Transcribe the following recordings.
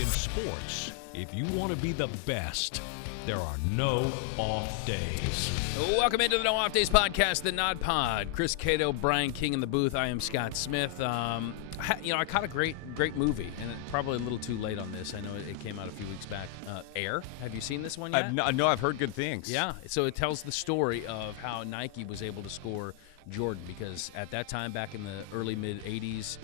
In sports, if you want to be the best, there are no off days. Welcome into the No Off Days podcast, the NODPOD. Chris Cato, Brian King in the booth. I am Scott Smith. I caught a great movie, and it's probably a little too late on this. I know it came out a few weeks back. Air. Have you seen this one yet? No, I've heard good things. Yeah. So it tells the story of how Nike was able to score Jordan, because at that time, back in the early mid 80s,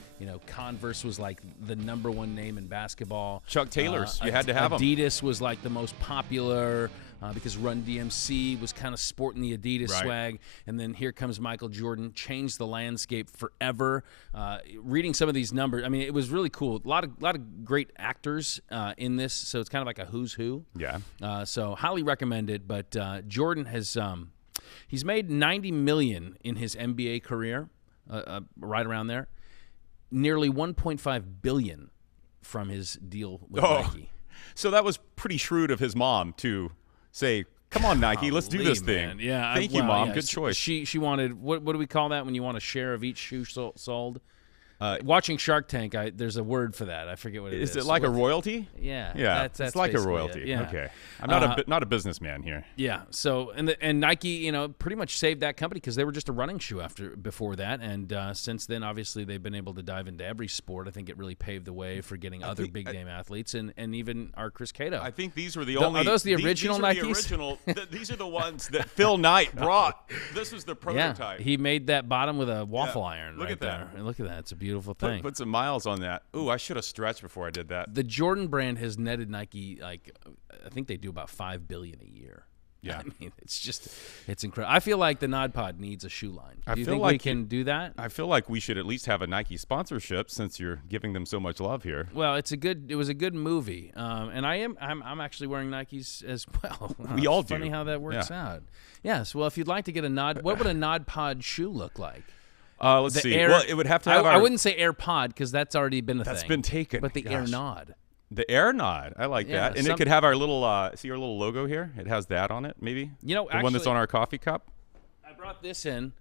Converse was like the number one name in basketball. Chuck Taylors, you had to have them. Adidas was like the most popular because Run DMC was kind of sporting the Adidas swag. And then here comes Michael Jordan, changed the landscape forever. Reading some of these numbers, I mean, it was really cool. A lot of great actors in this, so it's kind of like a who's who. Yeah. So highly recommended. But Jordan has he's made $90 million in his NBA career, right around there. Nearly $1.5 billion from his deal with Nike. So that was pretty shrewd of his mom to say, "Come on, Nike, let's do this thing." Man. Yeah, Thank you, Mom. Good choice. She wanted, what do we call that when you want a share of each shoe sold? Watching Shark Tank, there's a word for that. I forget what it is. Is it like a royalty? Yeah. Yeah, that's it's like a royalty. Yeah. Okay. I'm not a businessman here. Yeah. So and Nike, pretty much saved that company because they were just a running shoe before that, and since then, obviously, they've been able to dive into every sport. I think it really paved the way for getting other big name athletes, and even our Chris Cato. I think these were the only. Are those the original Nikes? The original. These are the ones that Phil Knight brought. This was the prototype. Yeah, he made that bottom with a waffle iron. Look at that. There. Look at that. It's a beautiful thing. Put some miles on that. Ooh, I should have stretched before I did that. The Jordan brand has netted Nike, I think they do about $5 billion a year. Yeah. I mean, it's incredible. I feel like the NODPOD needs a shoe line. Do you think we can do that? I feel like we should at least have a Nike sponsorship since you're giving them so much love here. Well, it was a good movie, and I'm actually wearing Nikes as well. We all do. Funny how that works out. Yes. Well, if you'd like to get a Nod, what would a NODPOD shoe look like? Let's see. Well, it would have to have I wouldn't say AirPod because that's already been a thing. That's been taken. But the Air Nod. The Air Nod. I like that. And it could have our little, see our little logo here? It has that on it, maybe? The one that's on our coffee cup? I brought this in.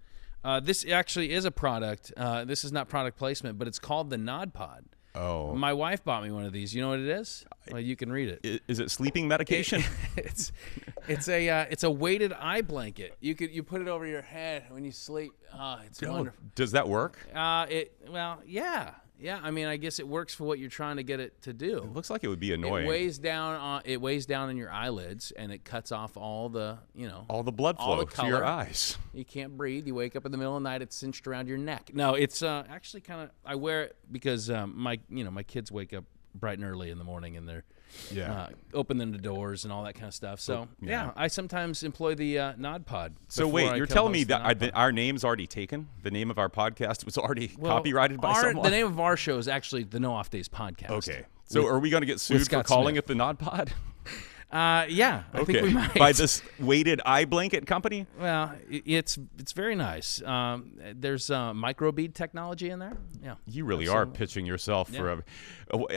This actually is a product. This is not product placement, but it's called the NODPOD. Oh. My wife bought me one of these. You know what it is? Well, you can read it. Is it sleeping medication? It's a weighted eye blanket. You put it over your head when you sleep. It's wonderful. Does that work? Yeah. I mean, I guess it works for what you're trying to get it to do. It looks like it would be annoying. It weighs down in your eyelids, and it cuts off all the all the blood flow to your eyes. You can't breathe. You wake up in the middle of the night, it's cinched around your neck. No, it's actually kind of. I wear it because my kids wake up bright and early in the morning, and they're opening the doors and all that kind of stuff. So I sometimes employ the NODPOD. So wait, you're telling me that our name's already taken? The name of our podcast was already copyrighted by someone? The name of our show is actually the No Off Days podcast. Okay. So are we going to get sued for calling it the NODPOD? Yeah, I think we might. By this weighted eye blanket company? Well, it's very nice. There's microbead technology in there. Yeah, you really are pitching yourself for a.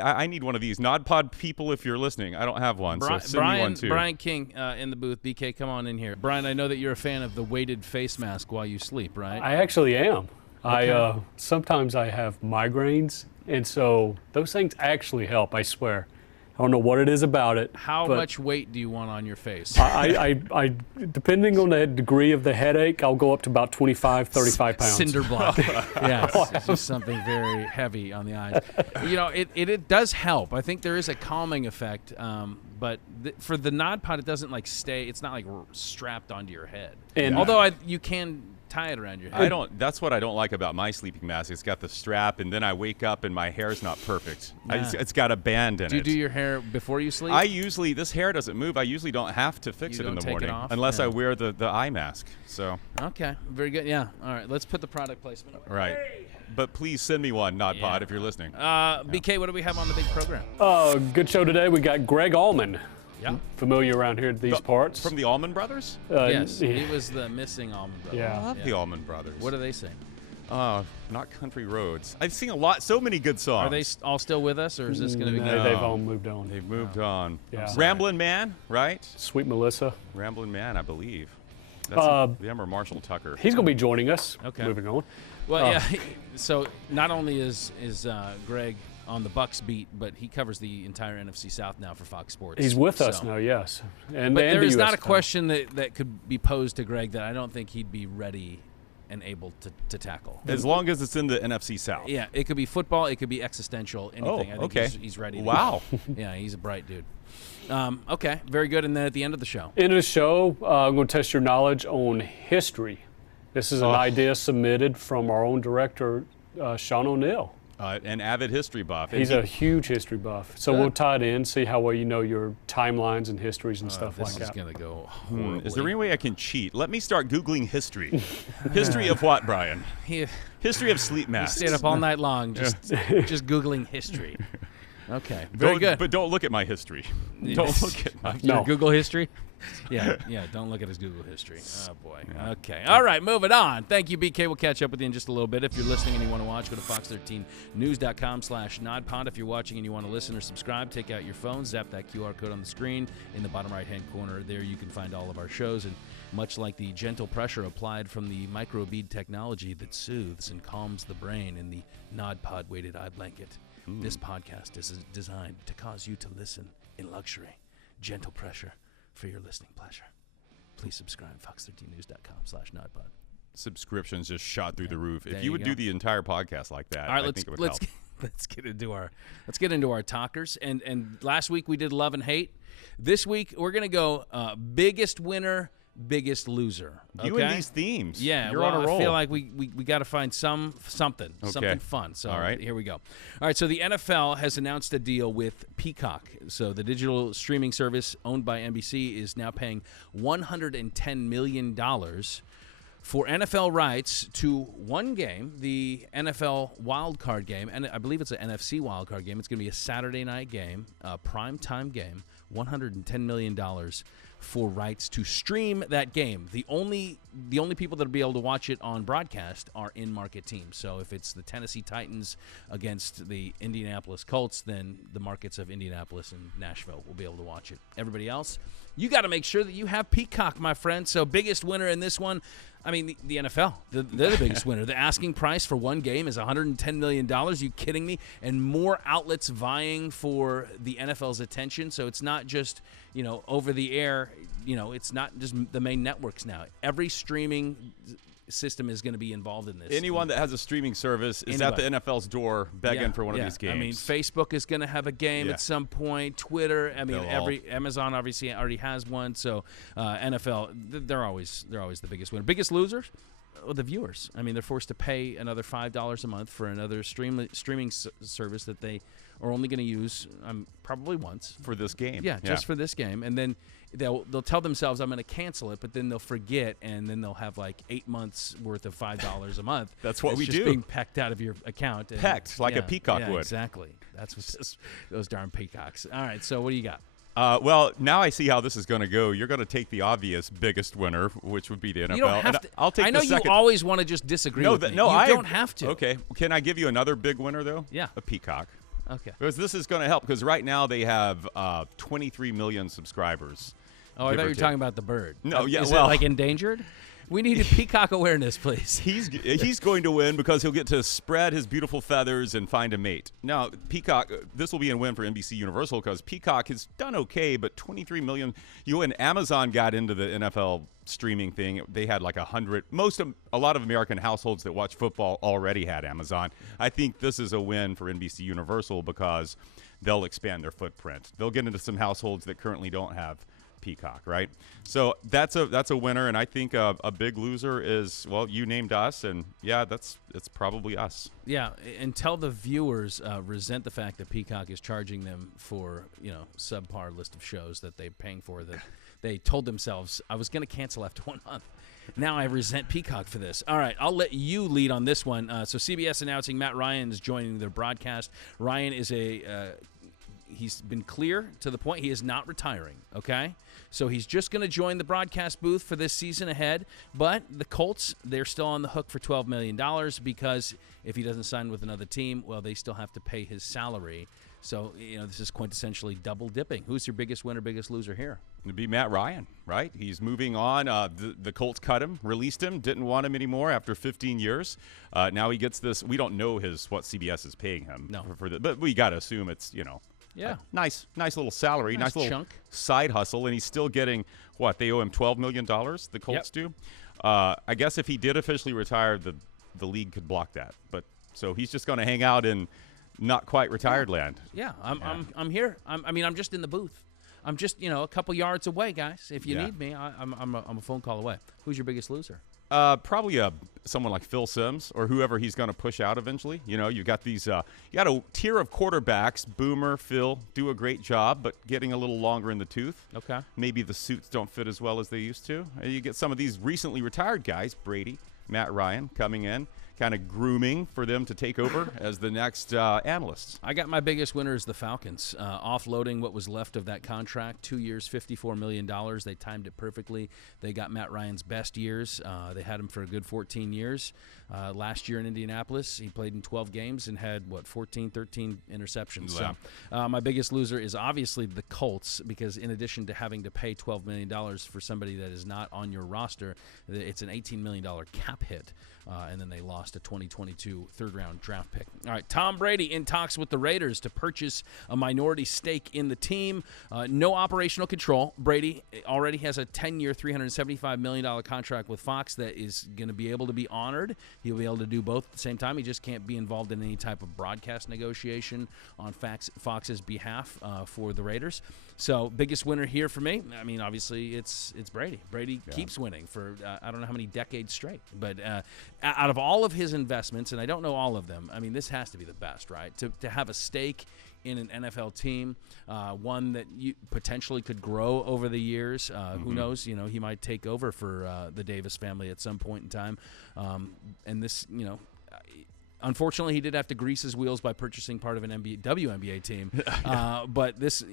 I need one of these NODPOD people if you're listening. I don't have one, so send me one too. Brian King in the booth. BK, come on in here. Brian, I know that you're a fan of the weighted face mask while you sleep, right? I actually am. Okay. Sometimes I have migraines, and so those things actually help. I swear. I don't know what it is about it. How much weight do you want on your face? I depending on the degree of the headache, I'll go up to about 25, 35 pounds. Cinder block. It's just something very heavy on the eyes. It does help. I think there is a calming effect, but for the NODPOD, it doesn't stay. It's not strapped onto your head. And although you can tie it around your head. That's what I don't like about my sleeping mask. It's got the strap, and then I wake up and my hair's not perfect. It's got a band in it. Do you do your hair before you sleep? This hair doesn't move. I usually don't have to fix it in the morning unless I wear the eye mask. So. Okay, very good. Yeah. All right, let's put the product placement up. Right. But please send me one, NODPOD, if you're listening. BK, what do we have on the big program? Good show today. We got Greg Auman. Yeah. Familiar around here at these parts. From the Allman Brothers? Yes, he was the missing Allman Brothers. Yeah. I love the Allman Brothers. What do they sing? Not Country Roads. I've seen so many good songs. Are they all still with us, or is this going to be good? They've all moved on. They've moved on. Yeah. Ramblin' Man, right? Sweet Melissa. Ramblin' Man, I believe. That's them or Marshall Tucker. He's going to be joining us. Okay. Moving on. Well, yeah. So not only is Greg on the Bucs beat, but he covers the entire NFC South now for Fox Sports. He's with us now, yes. But there is not a question that could be posed to Greg that I don't think he'd be ready and able to tackle. As long as it's in the NFC South. Yeah, it could be football, it could be existential, anything. Oh, okay. He's ready. Wow. Yeah, he's a bright dude. Okay, very good. And then at the end of the show. End of the show, I'm going to test your knowledge on history. This is an idea submitted from our own director, Sean O'Neill. An avid history buff. He's a huge history buff. So we'll tie it in, see how well you know your timelines and histories and stuff like that. This is going to go horribly. Is there any way I can cheat? Let me start Googling history. History of what, Brian? History of sleep masks. Stayed up all night long just Googling history. Okay, very good. But don't look at my history. Don't look at my your Google history. Yeah, don't look at his Google history. Oh, boy. Okay. All right, moving on. Thank you, BK. We'll catch up with you in just a little bit. If you're listening and you want to watch, go to fox13news.com/NODPOD. If you're watching and you want to listen or subscribe, take out your phone, zap that QR code on the screen in the bottom right-hand corner. There you can find all of our shows. And much like the gentle pressure applied from the microbead technology that soothes and calms the brain in the NODPOD weighted eye blanket, this podcast is designed to cause you to listen in luxury. Gentle pressure for your listening pleasure. Please subscribe, fox13news.com/NODPOD. Subscriptions just shot through the roof. If There you you would go. do the entire podcast like that, All right, I think it would let's help. let's get into our talkers. And last week we did love and hate. This week we're gonna go biggest winner, biggest loser. You okay? and these themes. Yeah, You're well, on a roll. I feel like we got to find something fun. So All right. here we go. All right, so the NFL has announced a deal with Peacock. So the digital streaming service owned by NBC is now paying $110 million for NFL rights to one game, the NFL wildcard game, and I believe it's an NFC wildcard game. It's going to be a Saturday night game, a primetime game, $110 million for rights to stream that game. The only people that will be able to watch it on broadcast are in-market teams. So if it's the Tennessee Titans against the Indianapolis Colts, then the markets of Indianapolis and Nashville will be able to watch it. Everybody else, you got to make sure that you have Peacock, my friend. So biggest winner in this one, I mean, the NFL, they're the biggest winner. The asking price for one game is $110 million. You kidding me? And more outlets vying for the NFL's attention. So it's not just, over the air. It's not just the main networks now. Every streaming system is going to be involved in this. Anyone that has a streaming service is at the NFL's door begging for one of these games. I mean, Facebook is going to have a game at some point. Twitter, Amazon obviously already has one. So NFL, they're always the biggest winner. Biggest losers? Well, the viewers. I mean, they're forced to pay another $5 a month for another streaming service that they are only going to use probably once for this game. Yeah, just for this game, and then they'll tell themselves I'm going to cancel it, but then they'll forget, and then they'll have like 8 months worth of $5 a month. That's what we just do. Being pecked out of your account. Pecked like a peacock would. Exactly. That's what those darn peacocks. All right. So what do you got? Well, now I see how this is going to go. You're going to take the obvious biggest winner, which would be the NFL. You don't have to. I'll take I know the second. you always want to just disagree with me. You don't have to. Okay. Can I give you another big winner, though? Yeah. A Peacock. Okay. Because this is going to help, because right now they have 23 million subscribers. Oh, I thought you were talking about the bird. No, yeah, Is it like endangered? We need a peacock awareness, please. He's going to win because he'll get to spread his beautiful feathers and find a mate. Now, Peacock, this will be a win for NBC Universal because Peacock has done okay, but 23 million. When Amazon got into the NFL streaming thing, they had like 100. A lot of American households that watch football already had Amazon. I think this is a win for NBC Universal because they'll expand their footprint. They'll get into some households that currently don't have Peacock, right? So that's a winner, and I think a big loser is, well, you named us, and yeah, it's probably us. Yeah, and tell the viewers resent the fact that Peacock is charging them for subpar list of shows that they're paying for, that they told themselves I was going to cancel after 1 month. Now I resent Peacock for this. All right, I'll let you lead on this one. So CBS announcing Matt Ryan is joining their broadcast. Ryan is he's been clear to the point he is not retiring, okay? So he's just going to join the broadcast booth for this season ahead. But the Colts, they're still on the hook for $12 million because if he doesn't sign with another team, well, they still have to pay his salary So, this is quintessentially double dipping. Who's your biggest winner, biggest loser here? It'd be Matt Ryan, right? He's moving on. The Colts cut him, released him, didn't want him anymore after 15 years. Now he gets this. We don't know what CBS is paying him. No. But we got to assume it's, Yeah. nice little salary, nice little chunk. side hustle, and he's still getting what they owe him $12 million. The Colts do. I guess if he did officially retire, the league could block that. But so he's just going to hang out in not quite retired land. Yeah, I'm here. I'm just in the booth. I'm just a couple yards away, guys. If you need me, I'm a phone call away. Who's your biggest loser? Probably someone like Phil Simms or whoever he's going to push out eventually. You've got these. You got a tier of quarterbacks. Boomer, Phil do a great job, but getting a little longer in the tooth. Okay. Maybe the suits don't fit as well as they used to. And you get some of these recently retired guys, Brady, Matt Ryan, coming in, kind of grooming for them to take over as the next analysts. I got my biggest winner is the Falcons, offloading what was left of that contract. 2 years, $54 million. They timed it perfectly. They got Matt Ryan's best years. They had him for a good 14 years. Last year in Indianapolis, he played in 12 games and had, 13 interceptions. Yeah. So my biggest loser is obviously the Colts, because in addition to having to pay $12 million for somebody that is not on your roster, it's an $18 million cap hit. And then they lost a 2022 third-round draft pick. All right, Tom Brady in talks with the Raiders to purchase a minority stake in the team. No operational control. Brady already has a 10-year, $375 million contract with Fox that is going to be able to be honored. He'll be able to do both at the same time. He just can't be involved in any type of broadcast negotiation on Fox's behalf for the Raiders. So biggest winner here for me, obviously it's Brady. Brady keeps winning for I don't know how many decades straight. But out of all of his investments, and I don't know all of them, this has to be the best, right? To have a stake in an NFL team, one that you potentially could grow over the years. Who knows? He might take over for the Davis family at some point in time. And this, unfortunately, he did have to grease his wheels by purchasing part of an WNBA team. But this,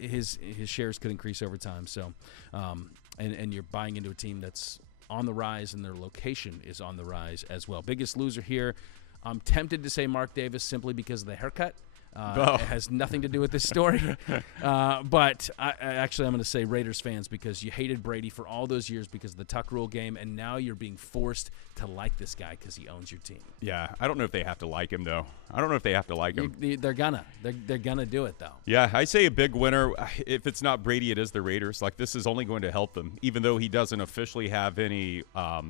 his shares could increase over time. So, and you're buying into a team that's on the rise, and their location is on the rise as well. Biggest loser here, I'm tempted to say Mark Davis simply because of the haircut. It has nothing to do with this story. But I'm going to say Raiders fans, because you hated Brady for all those years because of the Tuck Rule game, and now you're being forced to like this guy because he owns your team. Yeah, I don't know if they have to like him, though. I don't know if they have to like him. They're gonna do it, though. Yeah, I say a big winner. If it's not Brady, it is the Raiders. This is only going to help them, even though he doesn't officially have any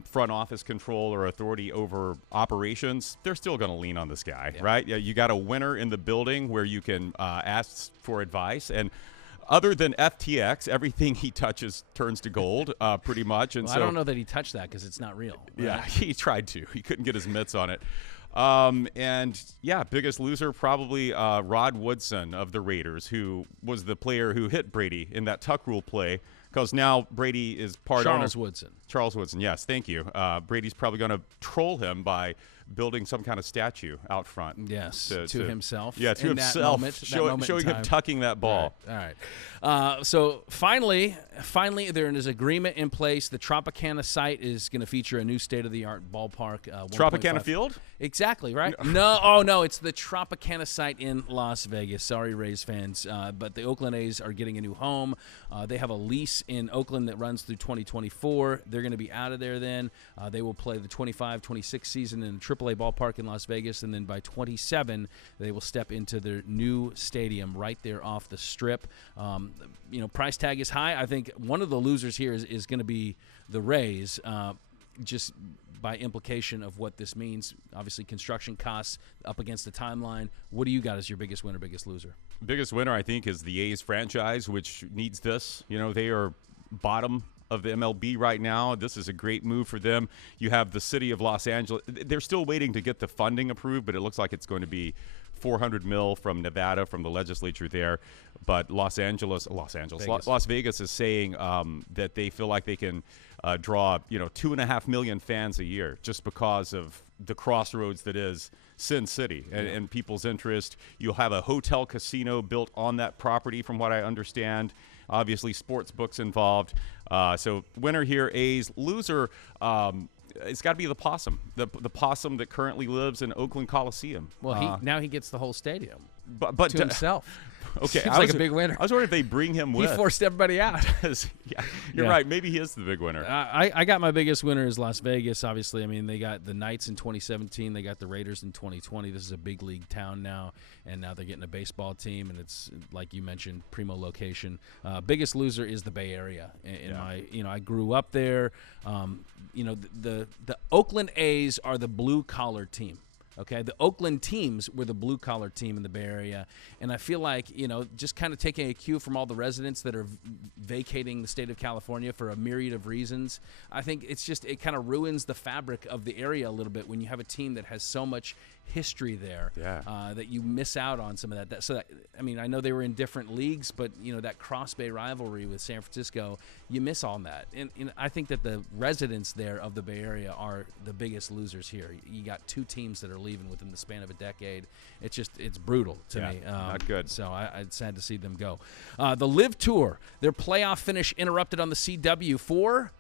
front office control or authority over operations. They're still going to lean on this guy, right? Yeah, you got a winner in the building where you can ask for advice, and other than FTX, everything he touches turns to gold, pretty much. And I don't know that he touched that because it's not real. Right? Yeah, he tried to. He couldn't get his mitts on it. Biggest loser probably Rod Woodson of the Raiders, who was the player who hit Brady in that Tuck Rule play. Because now Brady is part owner. Charles Woodson, yes, thank you. Brady's probably going to troll him by building some kind of statue out front. Yes, to himself. Yeah, to himself, showing him tucking that ball. All right. So finally, there is agreement in place. The Tropicana site is going to feature a new state-of-the-art ballpark. Tropicana Field? Exactly, right? No, it's the Tropicana site in Las Vegas. Sorry, Rays fans. But the Oakland A's are getting a new home. They have a lease in Oakland that runs through 2024. They're going to be out of there then. They will play the 25-26 season in a AAA ballpark in Las Vegas, and then by 27, they will step into their new stadium right there off the Strip. Price tag is high. I think one of the losers here is going to be the Rays, just by implication of what this means. Obviously, construction costs up against the timeline. What do you got as your biggest winner, biggest loser? Biggest winner, I think, is the A's franchise, which needs this. They are bottom of the MLB right now. This is a great move for them. You have the city of Los Angeles. They're still waiting to get the funding approved, but it looks like it's going to be $400 million from Nevada, from the legislature there. But Las Vegas is saying that they feel like they can draw 2.5 million fans a year just because of the crossroads that is Sin City and people's interest. You'll have a hotel casino built on that property, from what I understand. Obviously, sports books involved. So winner here, A's. Loser, it's got to be the possum, the possum that currently lives in Oakland Coliseum. Well, now he gets the whole stadium but to himself. Okay, Seems like a big winner. I was wondering if they bring him with. He forced everybody out. Yeah, you're right. Maybe he is the big winner. I got my biggest winner is Las Vegas, obviously. I mean, they got the Knights in 2017. They got the Raiders in 2020. This is a big league town now, and now they're getting a baseball team, and it's, like you mentioned, primo location. Biggest loser is the Bay Area. I grew up there. The Oakland A's are the blue-collar team. Okay, the Oakland teams were the blue-collar team in the Bay Area, and I feel like, just kind of taking a cue from all the residents that are vacating the state of California for a myriad of reasons. I think it kind of ruins the fabric of the area a little bit when you have a team that has so much history there that you miss out on some of that. I know they were in different leagues, but, that Cross-Bay rivalry with San Francisco, you miss all that. And I think that the residents there of the Bay Area are the biggest losers here. You got two teams that are leaving within the span of a decade. It's brutal to me. Not good. So it's sad to see them go. The Live Tour, their playoff finish interrupted on the CW for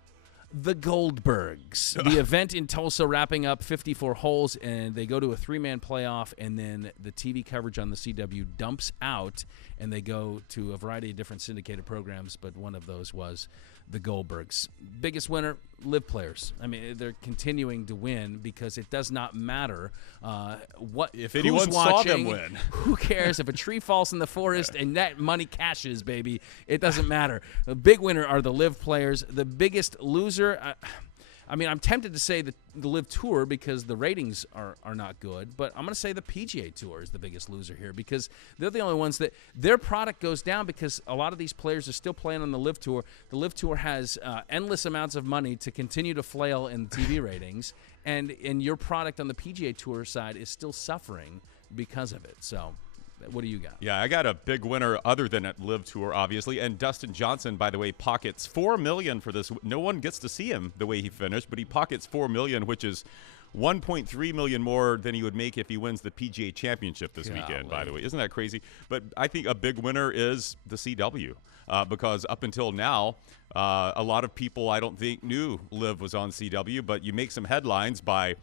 the Goldbergs. The event in Tulsa wrapping up 54 holes, and they go to a three-man playoff, and then the TV coverage on the CW dumps out, and they go to a variety of different syndicated programs, but one of those was the Goldbergs. Biggest winner, Live players. I mean, they're continuing to win because it does not matter if anyone saw them win. Who cares if a tree falls in the forest and that money cashes, baby? It doesn't matter. The big winner are the Live players. The biggest loser, I'm tempted to say the Live Tour because the ratings are not good, but I'm going to say the PGA Tour is the biggest loser here because they're the only ones that their product goes down because a lot of these players are still playing on the Live Tour. The Live Tour has endless amounts of money to continue to flail in TV ratings, and your product on the PGA Tour side is still suffering because of it. So what do you got? Yeah, I got a big winner other than at Live Tour, obviously. And Dustin Johnson, by the way, pockets $4 million for this. No one gets to see him the way he finished, but he pockets $4 million, which is $1.3 million more than he would make if he wins the PGA Championship this weekend, by the way. Isn't that crazy? But I think a big winner is the CW because up until now, a lot of people I don't think knew Live was on CW, but you make some headlines by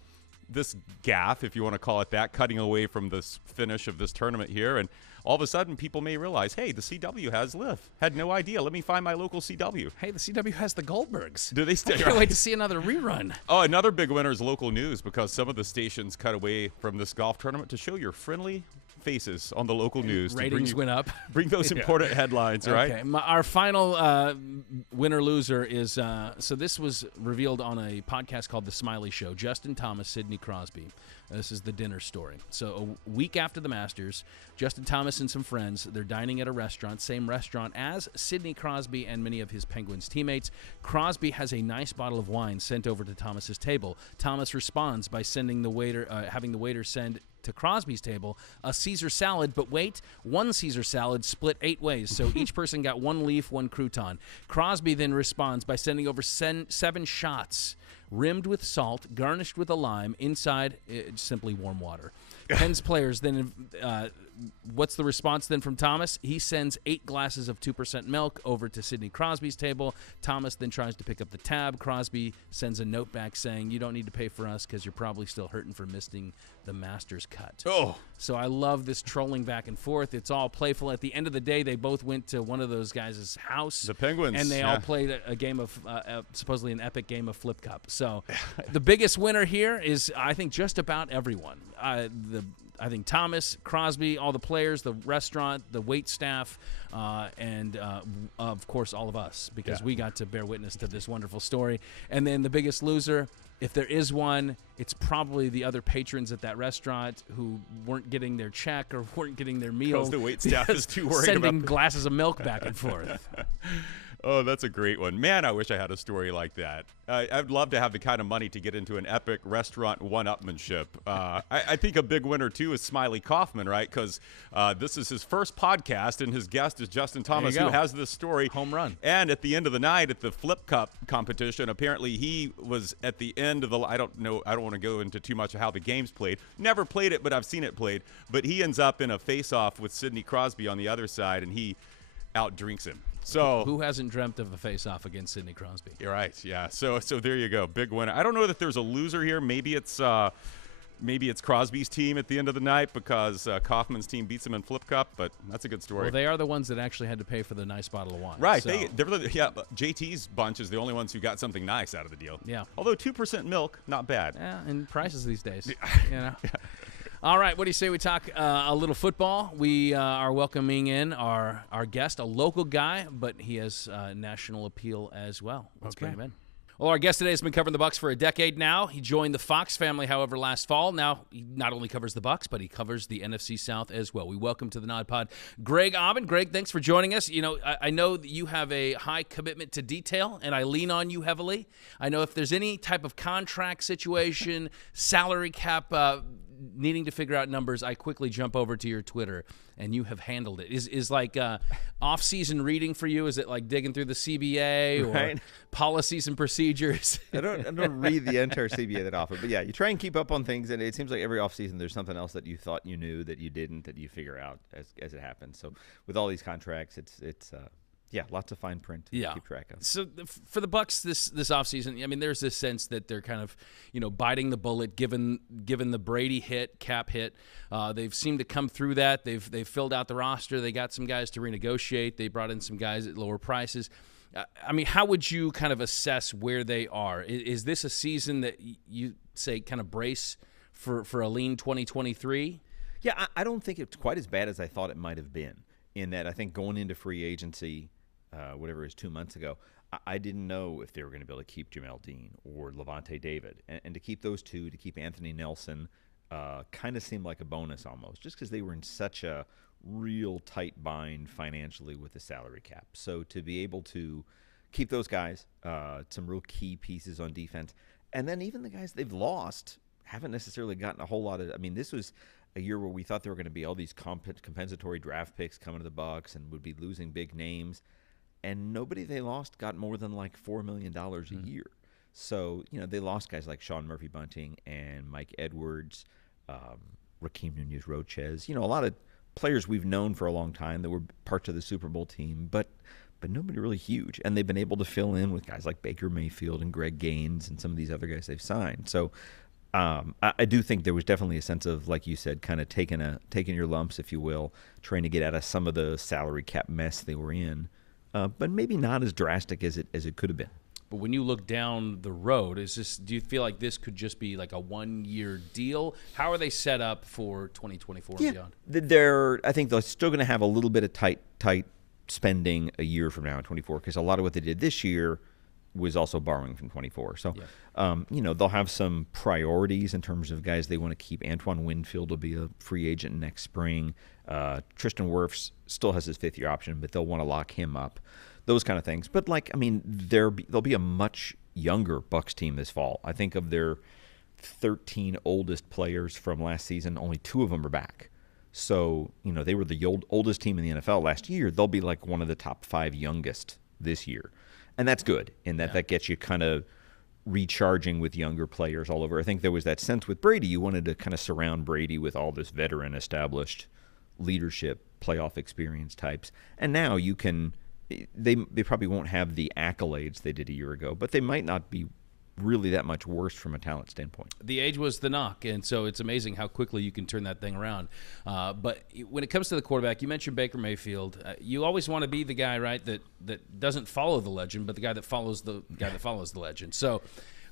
this gaffe, if you want to call it that, cutting away from this finish of this tournament here, and all of a sudden people may realize, hey, the CW has Live. Had no idea. Let me find my local CW. Hey, the CW has the Goldbergs. Do they still? I can't wait to see another rerun. Oh, another big winner is local news because some of the stations cut away from this golf tournament to show your friendly faces on the local news. Ratings went up. Bring those important headlines, right? Okay. Our final winner-loser is, so this was revealed on a podcast called The Smiley Show. Justin Thomas, Sidney Crosby. This is the dinner story. So a week after the Masters, Justin Thomas and some friends, they're dining at a restaurant, same restaurant as Sidney Crosby and many of his Penguins teammates. Crosby has a nice bottle of wine sent over to Thomas's table. Thomas responds by sending the waiter, having the waiter send to Crosby's table a Caesar salad, but wait, one Caesar salad split 8 ways, so each person got one leaf, one crouton. Crosby then responds by sending over 7 shots, rimmed with salt, garnished with a lime, inside simply warm water. Penn's players then, what's the response then from Thomas? He sends 8 glasses of 2% milk over to Sidney Crosby's table. Thomas then tries to pick up the tab. Crosby sends a note back saying, you don't need to pay for us because you're probably still hurting for missing the Masters cut. Oh. So I love this trolling back and forth. It's all playful. At the end of the day, they both went to one of those guys' house. The Penguins. And they all played a game of, supposedly an epic game of Flip Cup. So the biggest winner here is, I think, just about everyone. I think Thomas, Crosby, all the players, the restaurant, the wait staff, and, of course, all of us, because we got to bear witness to this wonderful story. And then the biggest loser, if there is one, it's probably the other patrons at that restaurant who weren't getting their check or weren't getting their meal. Because the wait staff is too worried sending about glasses of milk back and forth. Oh, that's a great one. Man, I wish I had a story like that. I'd love to have the kind of money to get into an epic restaurant one-upmanship. I think a big winner, too, is Smiley Kaufman, right? Because this is his first podcast, and his guest is Justin Thomas, who has this story. Home run. And at the end of the night at the Flip Cup competition, apparently he was at the end of the – I don't want to go into too much of how the game's played. Never played it, but I've seen it played. But he ends up in a face-off with Sidney Crosby on the other side, and he – outdrinks him So who hasn't dreamt of a face-off against Sidney Crosby? You're right. Yeah. So there you go. Big winner. I don't know that there's a loser here. Maybe it's Crosby's team at the end of the night because Kaufman's team beats him in Flip Cup, but that's a good story. Well, they are the ones that actually had to pay for the nice bottle of wine. Right. So. JT's bunch is the only ones who got something nice out of the deal. Yeah. Although 2% milk, not bad. Yeah, and prices these days. You know. Yeah. All right, what do you say we talk a little football? We are welcoming in our guest, a local guy, but he has national appeal as well. Let's bring him in. Well, our guest today has been covering the Bucs for a decade now. He joined the Fox family, however, last fall. Now, he not only covers the Bucs, but he covers the NFC South as well. We welcome to the NODPOD Greg Auman. Greg, thanks for joining us. You know, I know that you have a high commitment to detail, and I lean on you heavily. I know if there's any type of contract situation, salary cap, needing to figure out numbers, I quickly jump over to your Twitter, and you have handled it. Is like off-season reading for you? Is it like digging through the CBA or policies and procedures? I don't read the entire CBA that often, but yeah, you try and keep up on things, and it seems like every off-season there's something else that you thought you knew that you didn't, that you figure out as it happens. So with all these contracts, it's lots of fine print to keep track of. So for the Bucs this offseason, I mean, there's this sense that they're kind of, biting the bullet given the Brady cap hit. They've seemed to come through that. They've filled out the roster. They got some guys to renegotiate. They brought in some guys at lower prices. I mean, how would you kind of assess where they are? Is this a season that you say kind of brace for a lean 2023? Yeah, I don't think it's quite as bad as I thought it might have been, in that I think going into free agency, whatever it is, 2 months ago, I didn't know if they were going to be able to keep Jamel Dean or Levante David. And to keep those two, to keep Anthony Nelson, kind of seemed like a bonus almost, just because they were in such a real tight bind financially with the salary cap. So to be able to keep those guys, some real key pieces on defense, and then even the guys they've lost haven't necessarily gotten a whole lot of – I mean, this was a year where we thought there were going to be all these compensatory draft picks coming to the Bucs and would be losing big names. And nobody they lost got more than like $4 million a year. So, they lost guys like Sean Murphy-Bunting and Mike Edwards, Rakeem Nunez-Roches. A lot of players we've known for a long time that were parts of the Super Bowl team, but nobody really huge. And they've been able to fill in with guys like Baker Mayfield and Greg Gaines and some of these other guys they've signed. So I do think there was definitely a sense of, like you said, kind of taking your lumps, if you will, trying to get out of some of the salary cap mess they were in. But maybe not as drastic as it could have been. But when you look down the road, do you feel like this could just be like a one-year deal? How are they set up for 2024 and beyond? I think they're still going to have a little bit of tight spending a year from now in 24, because a lot of what they did this year was also borrowing from 24. So, they'll have some priorities in terms of guys they want to keep. Antoine Winfield will be a free agent next spring. Tristan Wirfs still has his fifth-year option, but they'll want to lock him up. Those kind of things. But, there'll be a much younger Bucs team this fall. I think of their 13 oldest players from last season, only 2 of them are back. So, they were the oldest team in the NFL last year. They'll be like one of the top 5 youngest this year. And that's good, in that gets you kind of recharging with younger players all over. I think there was that sense with Brady. You wanted to kind of surround Brady with all this veteran, established leadership, playoff experience types. And now you can – they probably won't have the accolades they did a year ago, but they might not be really that much worse from a talent standpoint. The age was the knock, and so it's amazing how quickly you can turn that thing around. But when it comes to the quarterback, you mentioned Baker Mayfield. You always want to be the guy, right, that doesn't follow the legend, but the guy that follows the legend. So,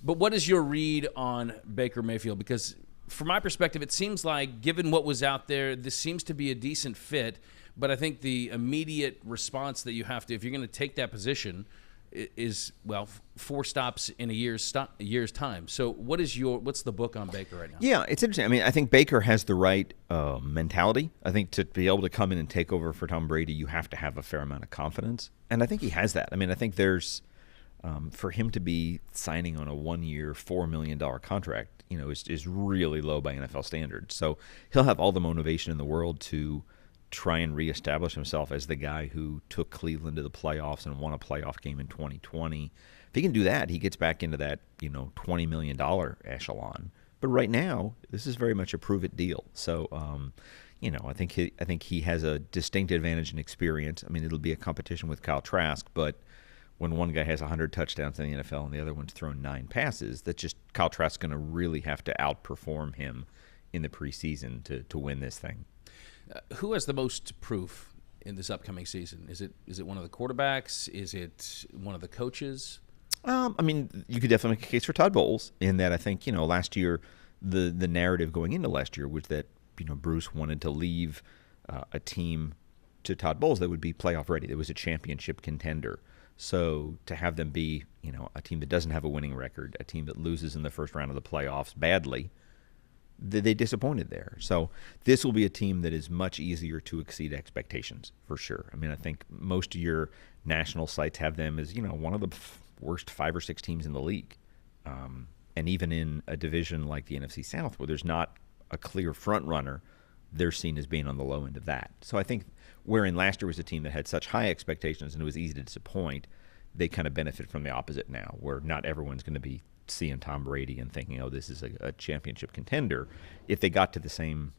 but what is your read on Baker Mayfield? Because from my perspective, it seems like, given what was out there, this seems to be a decent fit. But I think the immediate response that you have to, if you're going to take that position, is 4 stops in a year's time. So what's the book on Baker right now? Yeah, it's interesting. I mean, I think Baker has the right mentality. I think to be able to come in and take over for Tom Brady, you have to have a fair amount of confidence, and I think he has that. I mean, I think there's for him to be signing on a 1-year, $4 million contract, is really low by NFL standards. So he'll have all the motivation in the world to try and reestablish himself as the guy who took Cleveland to the playoffs and won a playoff game in 2020. If he can do that, he gets back into that, $20 million echelon. But right now, this is very much a prove-it deal. So, I think he has a distinct advantage in experience. I mean, it'll be a competition with Kyle Trask, but when one guy has 100 touchdowns in the NFL and the other one's thrown 9 passes, that's just Kyle Trask's going to really have to outperform him in the preseason to win this thing. Who has the most proof in this upcoming season? Is it one of the quarterbacks? Is it one of the coaches? I mean, you could definitely make a case for Todd Bowles in that I think, last year, the narrative going into last year was that, Bruce wanted to leave a team to Todd Bowles that would be playoff ready. That was a championship contender. So to have them be, a team that doesn't have a winning record, a team that loses in the first round of the playoffs badly, they disappointed there. So this will be a team that is much easier to exceed expectations, for sure. I mean, I think most of your national sites have them as, one of the worst 5 or 6 teams in the league. And even in a division like the NFC South, where there's not a clear front runner, they're seen as being on the low end of that. So I think wherein last year was a team that had such high expectations and it was easy to disappoint, they kind of benefit from the opposite now, where not everyone's going to be seeing Tom Brady and thinking, oh, this is a championship contender. If they got to the same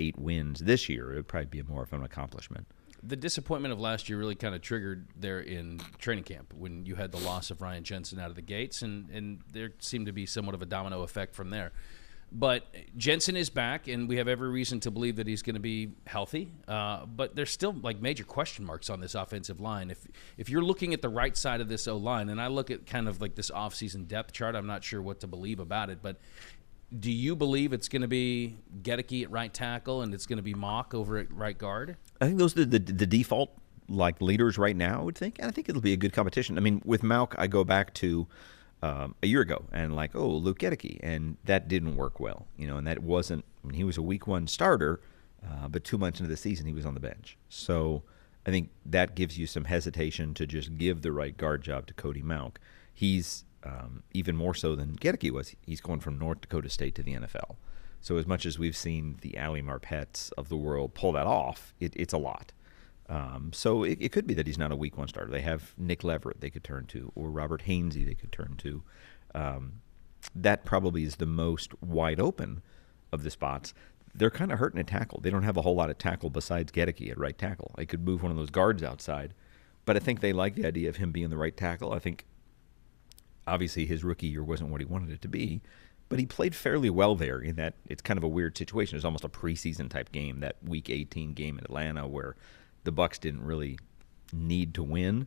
8 wins this year, it would probably be more of an accomplishment. The disappointment of last year really kind of triggered there in training camp when you had the loss of Ryan Jensen out of the gates, and there seemed to be somewhat of a domino effect from there. But Jensen is back, and we have every reason to believe that he's going to be healthy. But there's still major question marks on this offensive line. If you're looking at the right side of this O-line, and I look at kind of like this offseason depth chart, I'm not sure what to believe about it. But do you believe it's going to be Gedeke at right tackle and it's going to be Mock over at right guard? I think those are the default leaders right now, I would think. And I think it'll be a good competition. I mean, with Malk, I go back to a year ago and Luke Gedeke, and that didn't work well, and that wasn't. I mean, he was a week 1 starter, but 2 months into the season he was on the bench. So I think that gives you some hesitation to just give the right guard job to Cody Malk. He's even more so than Gedeke was. He's going from North Dakota State to the NFL. So as much as we've seen the Ali Marpettes of the world pull that off, it's a lot. So it could be that he's not a week 1 starter. They have Nick Leverett they could turn to, or Robert Hainsey they could turn to. That probably is the most wide open of the spots. They're kind of hurting at tackle. They don't have a whole lot of tackle besides Gedeke at right tackle. They could move one of those guards outside, but I think they like the idea of him being the right tackle. I think obviously his rookie year wasn't what he wanted it to be, but he played fairly well there in that it's kind of a weird situation. It was almost a preseason type game, that Week 18 game in Atlanta where the Bucs didn't really need to win,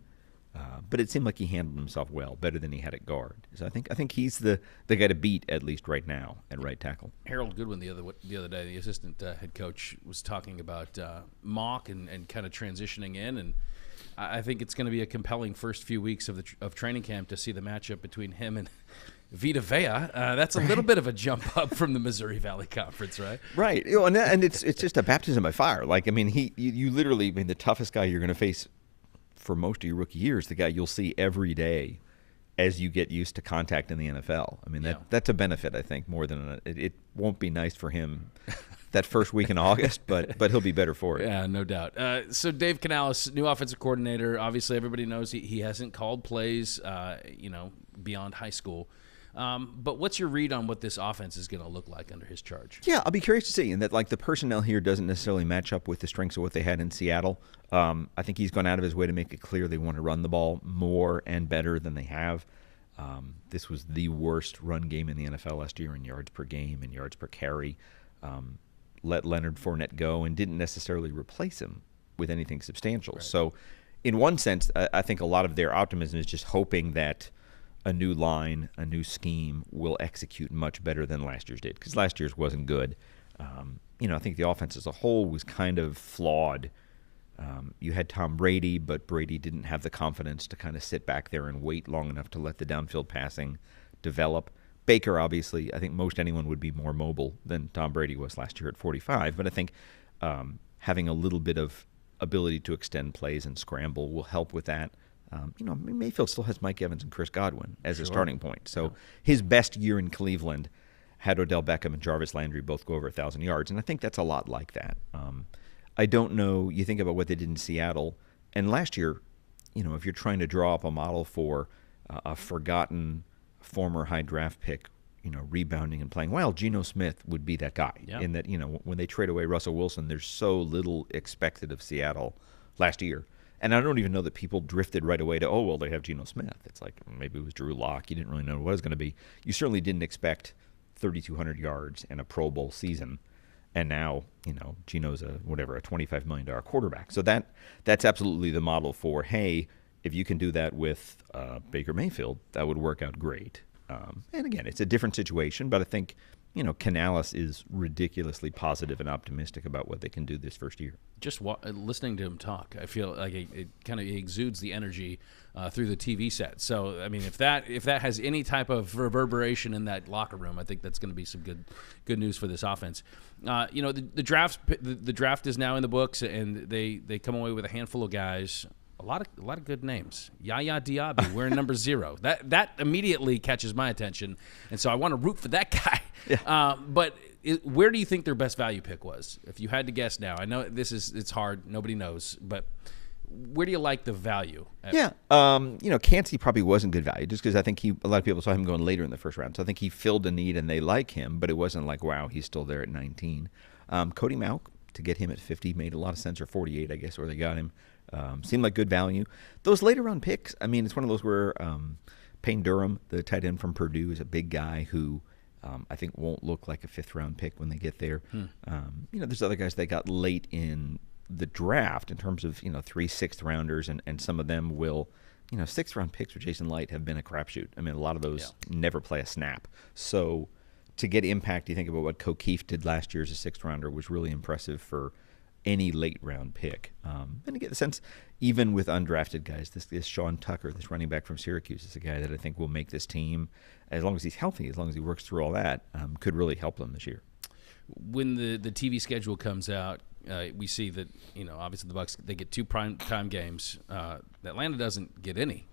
but it seemed like he handled himself well, better than he had at guard. So I think he's the guy to beat, at least right now, at right tackle. Harold Goodwin the other day, the assistant head coach, was talking about Mock and kind of transitioning in, and I think it's going to be a compelling first few weeks of training camp to see the matchup between him and Vita Vea. That's a little bit of a jump up from the Missouri Valley Conference, right? Right. And it's just a baptism by fire. You literally, the toughest guy you're going to face for most of your rookie years, the guy you'll see every day as you get used to contact in the NFL. I mean, that's a benefit, I think, more than it won't be nice for him that first week in August, but he'll be better for it. Yeah, no doubt. So Dave Canales, new offensive coordinator. Obviously, everybody knows he hasn't called plays, beyond high school. But what's your read on what this offense is going to look like under his charge? Yeah, I'll be curious to see. And that the personnel here doesn't necessarily match up with the strengths of what they had in Seattle. I think he's gone out of his way to make it clear they want to run the ball more and better than they have. This was the worst run game in the NFL last year in yards per game and yards per carry. Let Leonard Fournette go and didn't necessarily replace him with anything substantial. Right. So in one sense, I think a lot of their optimism is just hoping that a new line, a new scheme will execute much better than last year's did, because last year's wasn't good. I think the offense as a whole was kind of flawed. You had Tom Brady, but Brady didn't have the confidence to kind of sit back there and wait long enough to let the downfield passing develop. Baker, obviously, I think most anyone would be more mobile than Tom Brady was last year at 45, but I think having a little bit of ability to extend plays and scramble will help with that. Mayfield still has Mike Evans and Chris Godwin as a starting point. So his best year in Cleveland had Odell Beckham and Jarvis Landry both go over 1,000 yards, and I think that's a lot like that. I don't know. You think about what they did in Seattle, and last year, if you're trying to draw up a model for a forgotten former high draft pick, rebounding and playing well, Geno Smith would be that guy. Yeah. In that, when they trade away Russell Wilson, there's so little expected of Seattle last year. And I don't even know that people drifted right away to, they have Geno Smith. It's like maybe it was Drew Lock. You didn't really know what it was going to be. You certainly didn't expect 3,200 yards and a Pro Bowl season. And now, Geno's a $25 million quarterback. So that's absolutely the model for, hey, if you can do that with Baker Mayfield, that would work out great. And again, it's a different situation, but I think, Canales is ridiculously positive and optimistic about what they can do this first year. Just listening to him talk, I feel like it kind of exudes the energy through the TV set. So, I mean, if that has any type of reverberation in that locker room, I think that's going to be some good news for this offense. The draft is now in the books, and they come away with a handful of guys. A lot of good names. Yaya Diaby wearing number 0. That immediately catches my attention, and so I want to root for that guy. Yeah. But where do you think their best value pick was? If you had to guess now, I know it's hard. Nobody knows, but where do you like the value? Cansey probably wasn't good value just because I think a lot of people saw him going later in the first round. So I think he filled a need, and they like him, but it wasn't like, wow, he's still there at 19. Cody Mauch, to get him at 50 made a lot of sense, or 48, I guess, where they got him. Seemed like good value. Those later round picks, I mean, it's one of those where Payne Durham, the tight end from Purdue, is a big guy who I think won't look like a 5th round pick when they get there. There's other guys they got late in the draft in terms of 3 6th rounders, and some of them will 6th round picks for Jason Light have been a crapshoot. I mean, a lot of those never play a snap. So to get impact, you think about what O'Keefe did last year as a 6th rounder was really impressive for any late round pick. And you get the sense, even with undrafted guys, this Sean Tucker, this running back from Syracuse, is a guy that I think will make this team, as long as he's healthy, as long as he works through all that, could really help them this year. When the TV schedule comes out, we see that, obviously the Bucs, they get 2 primetime games. Atlanta doesn't get any.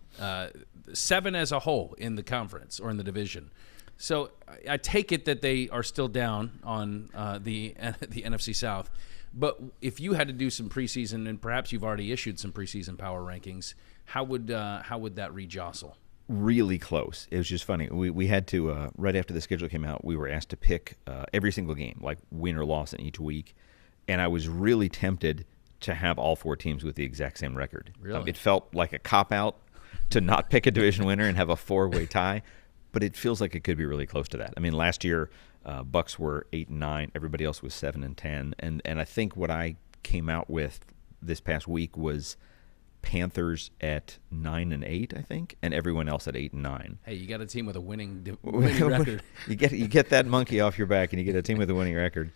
7 as a whole in the conference or in the division. So I take it that they are still down on the NFC South. But if you had to do some preseason, and perhaps you've already issued some preseason power rankings, how would that rejostle? Really close. It was just funny. We had to, right after the schedule came out, we were asked to pick every single game, like win or loss in each week. And I was really tempted to have all 4 teams with the exact same record. Really? It felt like a cop-out to not pick a division winner and have a 4-way tie, but it feels like it could be really close to that. I mean, last year, Bucs were 8-9. Everybody else was 7-10. And I think what I came out with this past week was Panthers at 9-8, I think, and everyone else at 8-9. Hey, you got a team with a winning record. You get that monkey off your back, and you get a team with a winning record.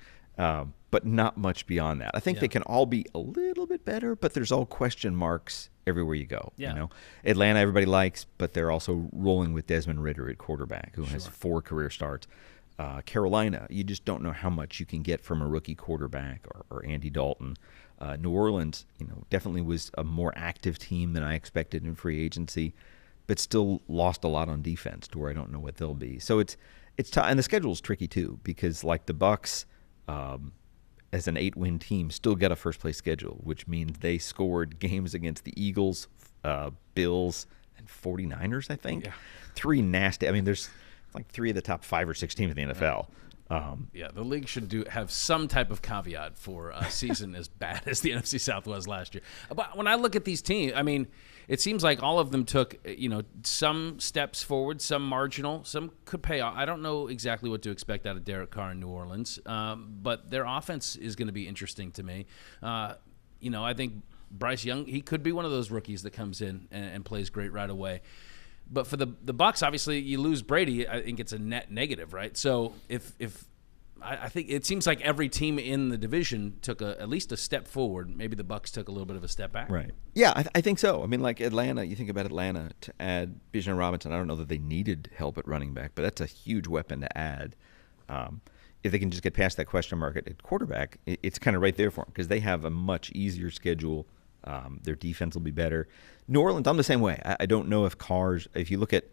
But not much beyond that. I think they can all be a little bit better, but there's all question marks everywhere you go. Yeah. Atlanta, everybody likes, but they're also rolling with Desmond Ridder at quarterback, who has 4 career starts. Carolina, you just don't know how much you can get from a rookie quarterback or Andy Dalton. New Orleans, definitely was a more active team than I expected in free agency, but still lost a lot on defense to where I don't know what they'll be. So it's tough, and the schedule's tricky too, because like the Bucs, as an 8-win team, still get a first-place schedule, which means they scored games against the Eagles, Bills, and 49ers, I think. Yeah. 3 nasty. I mean, there's like 3 of the top 5 or 6 teams in the NFL. The league should have some type of caveat for a season as bad as the NFC South was last year. But when I look at these teams, I mean, it seems like all of them took, some steps forward, some marginal, some could pay off. I don't know exactly what to expect out of Derek Carr in New Orleans, but their offense is going to be interesting to me. I think Bryce Young, he could be one of those rookies that comes in and plays great right away. But for the Bucs, obviously, you lose Brady. I think it's a net negative, right? So if I think it seems like every team in the division took at least a step forward. Maybe the Bucs took a little bit of a step back. Right. Yeah, I think so. I mean, like Atlanta, you think about Atlanta to add Bijan Robinson. I don't know that they needed help at running back, but that's a huge weapon to add. If they can just get past that question mark at quarterback, it's kind of right there for them because they have a much easier schedule. Their defense will be better. New Orleans, I'm the same way. I don't know if you look at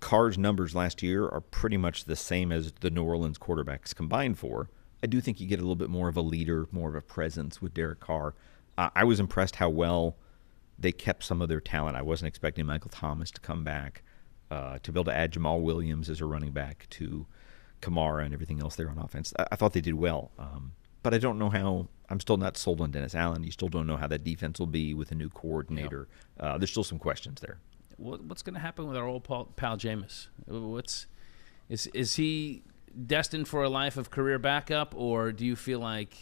Carr's numbers last year are pretty much the same as the New Orleans quarterbacks combined for. I do think you get a little bit more of a leader, more of a presence with Derek Carr. I was impressed how well they kept some of their talent. I wasn't expecting Michael Thomas to come back, to be able to add Jamal Williams as a running back, to Kamara and everything else there on offense. I thought they did well. But I don't know how. I'm still not sold on Dennis Allen. You still don't know how that defense will be with a new coordinator. There's still some questions there. What's going to happen with our old pal Jameis? Is he destined for a life of career backup, or do you feel like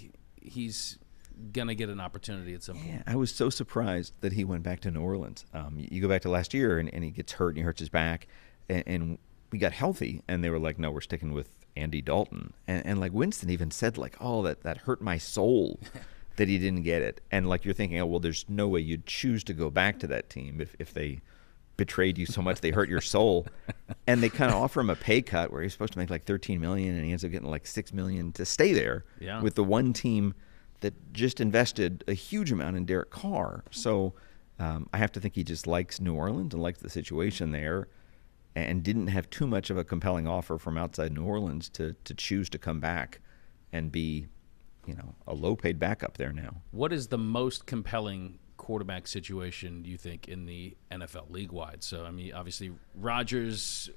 he's going to get an opportunity at some point? Yeah, I was so surprised that he went back to New Orleans. You go back to last year, and he gets hurt, and he hurts his back, and we got healthy, and they were like, no, we're sticking with Andy Dalton. And like Winston even said, like, oh, that hurt my soul that he didn't get it. And like you're thinking, oh, well, there's no way you'd choose to go back to that team if they betrayed you so much they hurt your soul. And they kind of offer him a pay cut where he's supposed to make like $13 million, and he ends up getting like $6 million to stay there with the one team that just invested a huge amount in Derek Carr. So I have to think he just likes New Orleans and likes the situation there, and didn't have too much of a compelling offer from outside New Orleans to choose to come back and be, a low-paid backup there now. What is the most compelling quarterback situation, do you think, in the NFL league-wide? So, I mean, obviously, Rodgers,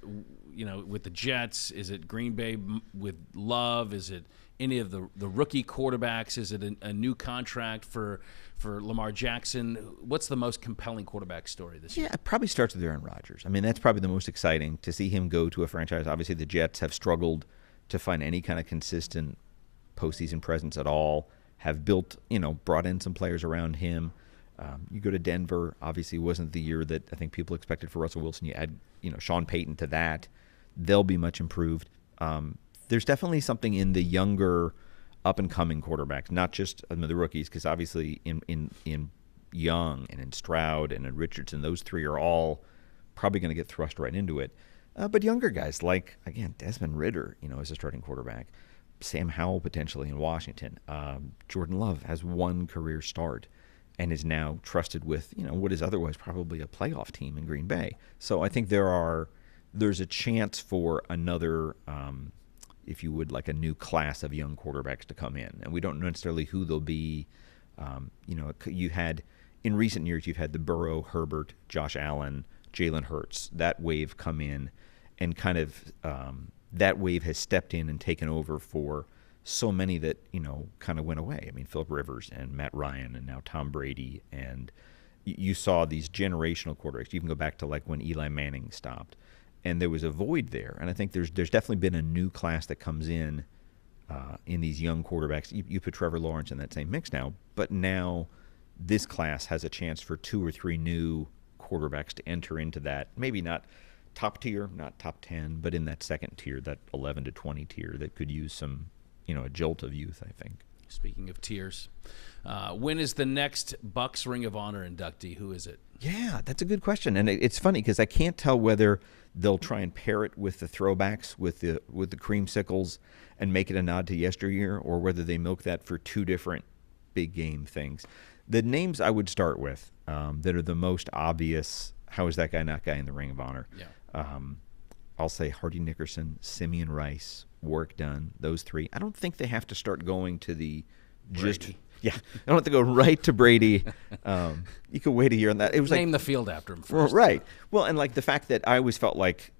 with the Jets. Is it Green Bay with Love? Is it any of the rookie quarterbacks? Is it a new contract for Lamar Jackson? What's the most compelling quarterback story this year? Yeah, it probably starts with Aaron Rodgers. I mean, that's probably the most exciting to see him go to a franchise. Obviously, the Jets have struggled to find any kind of consistent postseason presence at all, have built, brought in some players around him. You go to Denver, obviously it wasn't the year that I think people expected for Russell Wilson. You add, Sean Payton to that. They'll be much improved. There's definitely something in the younger up-and-coming quarterbacks, not just the rookies, because obviously in Young and in Stroud and in Richardson, those three are all probably going to get thrust right into it. But younger guys like, again, Desmond Ridder, as a starting quarterback, Sam Howell potentially in Washington. Jordan Love has one career start and is now trusted with, what is otherwise probably a playoff team in Green Bay. So I think there's a chance for another, if you would, like a new class of young quarterbacks to come in. And we don't know necessarily who they'll be. You had, in recent years, you've had the Burrow, Herbert, Josh Allen, Jalen Hurts, that wave come in, and kind of that wave has stepped in and taken over for so many that, kind of went away. I mean, Philip Rivers and Matt Ryan and now Tom Brady. And you saw these generational quarterbacks. You can go back to like when Eli Manning stopped. And there was a void there. And I think there's definitely been a new class that comes in these young quarterbacks. You put Trevor Lawrence in that same mix now. But now this class has a chance for 2 or 3 new quarterbacks to enter into that. Maybe not top tier, not top 10, but in that second tier, that 11 to 20 tier that could use some, a jolt of youth, I think. Speaking of tiers, when is the next Bucs Ring of Honor inductee? Who is it? Yeah, that's a good question. And it's funny because I can't tell whether they'll try and pair it with the throwbacks, with the creamsicles, and make it a nod to yesteryear, or whether they milk that for 2 different big game things. The names I would start with that are the most obvious, how is that guy not guy in the Ring of Honor? Yeah. I'll say Hardy Nickerson, Simeon Rice, Warwick Dunn, those 3. I don't think they have to start going to the Brady. I don't have to go right to Brady. You could wait a year on that. It was name the field after him first. Right. Well, and like the fact that I always felt like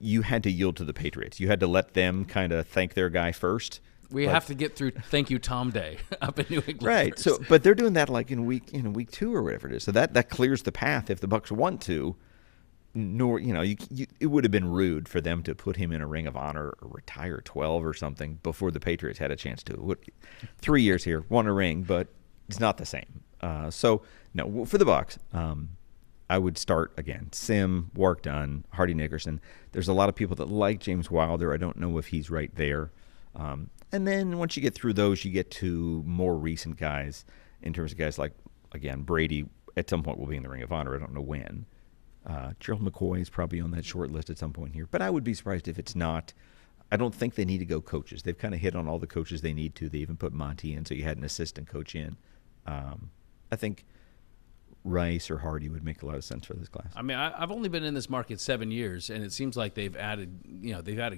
you had to yield to the Patriots. You had to let them kind of thank their guy first. We have to get through Thank You Tom Day up in New England. Right. First. So, but they're doing that like in week 2 or whatever it is. So that clears the path if the Bucs want to. It would have been rude for them to put him in a Ring of Honor or retire 12 or something before the Patriots had a chance to. 3 years here, won a ring, but it's not the same. So no, for the Bucs, I would start again. Sim, Warwick Dunn, Hardy Nickerson. There's a lot of people that like James Wilder. I don't know if he's right there. And then once you get through those, you get to more recent guys in terms of guys like, again, Brady at some point will be in the Ring of Honor. I don't know when. Gerald McCoy is probably on that short list at some point here. But I would be surprised if it's not. I don't think they need to go coaches. They've kind of hit on all the coaches they need to. They even put Monty in, so you had an assistant coach in. I think Rice or Hardy would make a lot of sense for this class. I mean, I've only been in this market 7 years, and it seems like they've added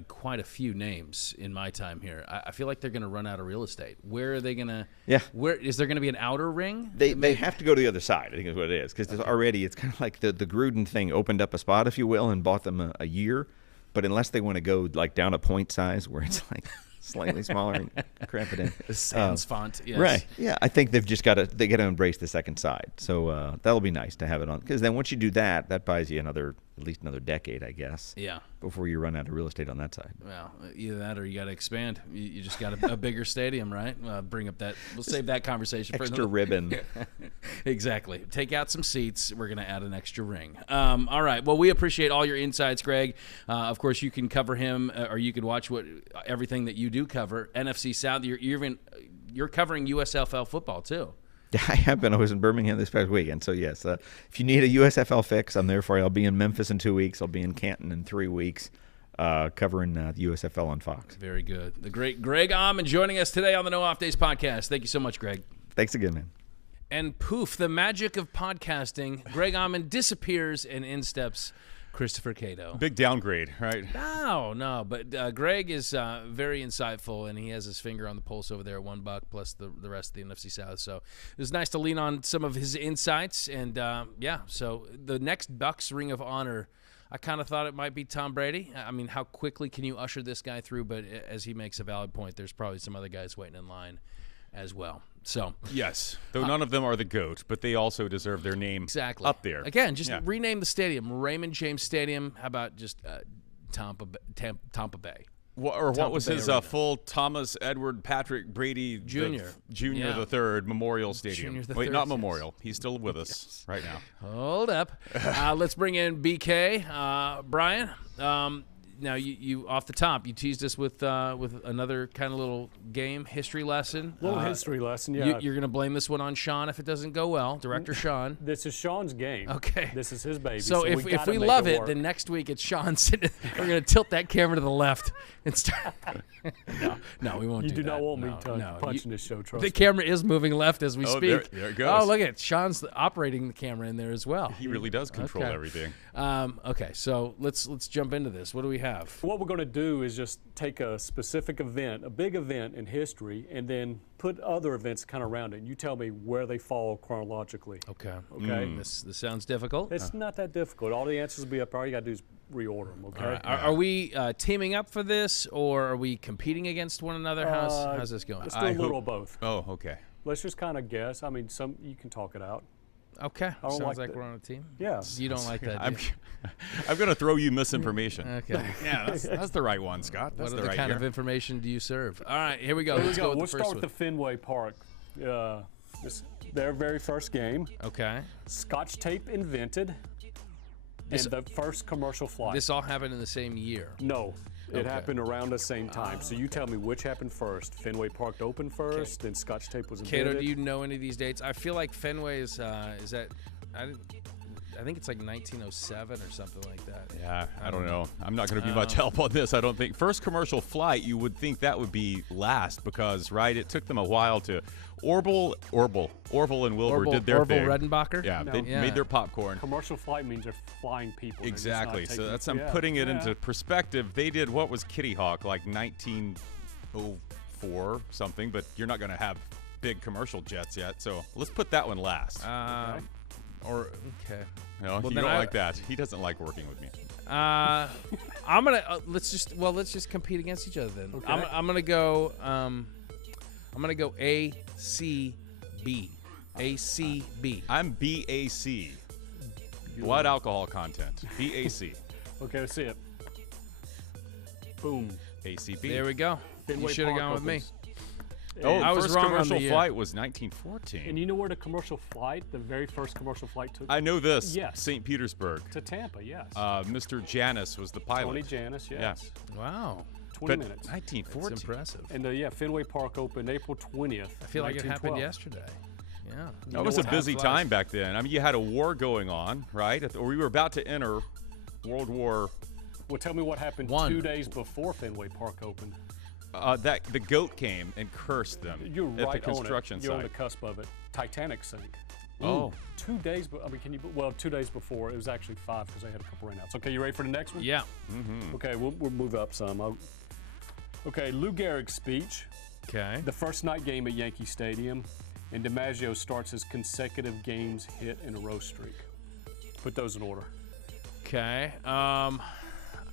quite a few names in my time here. I feel like they're going to run out of real estate. Where are they going to? Yeah. Where is there going to be an outer ring? They have to go to the other side, I think is what it is, because already it's kind of like the Gruden thing opened up a spot, if you will, and bought them a year. But unless they want to go like down a point size where it's like slightly smaller and cramp it in. Sans font, yes. Right. Yeah, I think they've just got to embrace the second side. So that'll be nice to have it on, because then once you do that, that buys you at least another decade, I guess. Yeah. Before you run out of real estate on that side. Well, either that or you got to expand. You just got a bigger stadium, right? Bring up that. We'll save that conversation for Extra ribbon. Exactly. Take out some seats. We're going to add an extra ring. All right. Well, we appreciate all your insights, Greg. Of course, you can cover him, or you can watch everything that you do cover. NFC South. You're covering USFL football too. I have been. I was in Birmingham this past weekend. So, yes, if you need a USFL fix, I'm there for you. I'll be in Memphis in 2 weeks. I'll be in Canton in 3 weeks, covering the USFL on Fox. Very good. The great Greg Auman joining us today on the No Off Days podcast. Thank you so much, Greg. Thanks again, man. And poof, the magic of podcasting. Greg Auman disappears, and in steps Christopher Cato. Big downgrade, right? No. But Greg is very insightful, and he has his finger on the pulse over there at $1 plus the rest of the NFC South. So it was nice to lean on some of his insights. And, so the next Bucs Ring of Honor, I kind of thought it might be Tom Brady. I mean, how quickly can you usher this guy through? But as he makes a valid point, there's probably some other guys waiting in line as well. So yes, though none of them are the GOAT, but they also deserve their name up there. Again, just rename the stadium Raymond James Stadium. How about just Tampa Bay? What was his full Thomas Edward Patrick Brady Jr. the third Memorial Stadium? Jr. the Wait, third, not yes. Memorial. He's still with us right now. Hold up. Let's bring in BK. Brian, now you off the top, you teased us with another kind of little game history lesson. Little history lesson, yeah. You're going to blame this one on Sean if it doesn't go well, Director Sean. This is Sean's game. Okay. This is his baby. So if we love it, then next week it's Sean sitting. We're going to tilt that camera to the left and start. No, we won't. You do that. not want me punching this show, trust The me. camera is moving left as we speak. There it goes. Oh, look at Sean's operating the camera in there as well. He really does control everything. Okay, so let's jump into this. What do we have? What we're going to do is just take a specific event, a big event in history, and then put other events kind of around it. You tell me where they fall chronologically. Okay. Okay. This sounds difficult. It's not that difficult. All the answers will be up there. All you got to do is reorder them, okay? All right. Are we teaming up for this, or are we competing against one another? How's this going? Let's do a little of both. Oh, okay. Let's just kind of guess. I mean, you can talk it out. Okay. I don't Sounds like like we're on a team. Yeah. You don't like that, do you? I'm going to throw you misinformation. Okay. Yeah, that's the right one, Scott. That's What the other right kind here. of information do you serve? All right, here we go. Here we Let's go. with We'll the first start with the Fenway Park. Their very first game. Okay. Scotch tape invented. And the first commercial flight. This all happened in the same year. No. It Okay. happened around the same time. So you tell me which happened first. Fenway Park opened first, then Scotch tape was invented. Cato, do you know any of these dates? I feel like Fenway is that I think it's like 1907 or something like that. Yeah, I don't know. I'm not going to be much help on this, I don't think. First commercial flight, you would think that would be last because, right, it took them a while to Orville and Wilbur did their thing. Orville Redenbacher? Yeah, they made their popcorn. Commercial flight means they're flying people. Exactly. So that's I'm putting it into perspective. They did what was Kitty Hawk like 1904 something, but you're not going to have big commercial jets yet. So let's put that one last. Okay. No, Well, you then don't like that. He doesn't like working with me. I'm gonna let's just compete against each other then. Okay. I'm gonna go A C B. A C B. I'm BAC. Blood alcohol content. BAC. Okay, let's see it. Boom. ACB. There we go. You Fenway should have Park gone with me. opens. Oh, I was first wrong on commercial the year. flight was 1914. And you know where the commercial flight, the very first commercial flight took? I know this. Yes. St. Petersburg. To Tampa, yes. Mr. Janis was the pilot. Tony Janis, yes. Wow. 20 But minutes. 1914. That's impressive. And Fenway Park opened April 20th. I feel like it happened 1912. yesterday. Yeah. That was a what busy time time back then. I mean, you had a war going on, right? Or we were about to enter World War. Well, tell me what happened One. 2 days before Fenway Park opened. That the goat came and cursed them You're at right the construction on it. You're on the site. cusp of it. Titanic sank. Oh. 2 days, 2 days before. It was actually 5 because they had a couple rainouts. Okay, you ready for the next one? Yeah. Okay, we'll move up some. Okay, Lou Gehrig's speech. Okay. The first night game at Yankee Stadium, and DiMaggio starts his consecutive games hit in a row streak. Put those in order. Okay.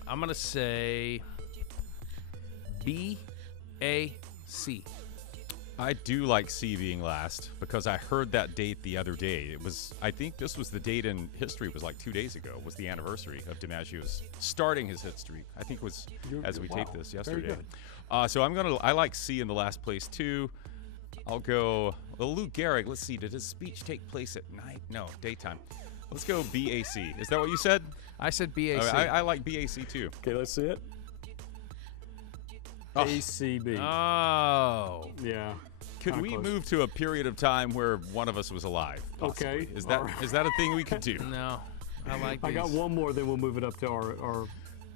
I'm going to say B-A-C. I do like C being last because I heard that date the other day. I think this was the date in history. It was like 2 days ago. Was the anniversary of DiMaggio's starting his history. I think it was as we tape this yesterday. So I like C in the last place too. I'll go. Well, Lou Gehrig. Let's see. Did his speech take place at night? No, daytime. Let's go BAC. Is that what you said? I said BAC. I like BAC too. Okay, let's see it. Oh. ACB. Oh. Yeah. Could we move to a period of time where one of us was alive? Possibly? Okay. Is that is that a thing we could do? No. I like these. I got one more, then we'll move it up to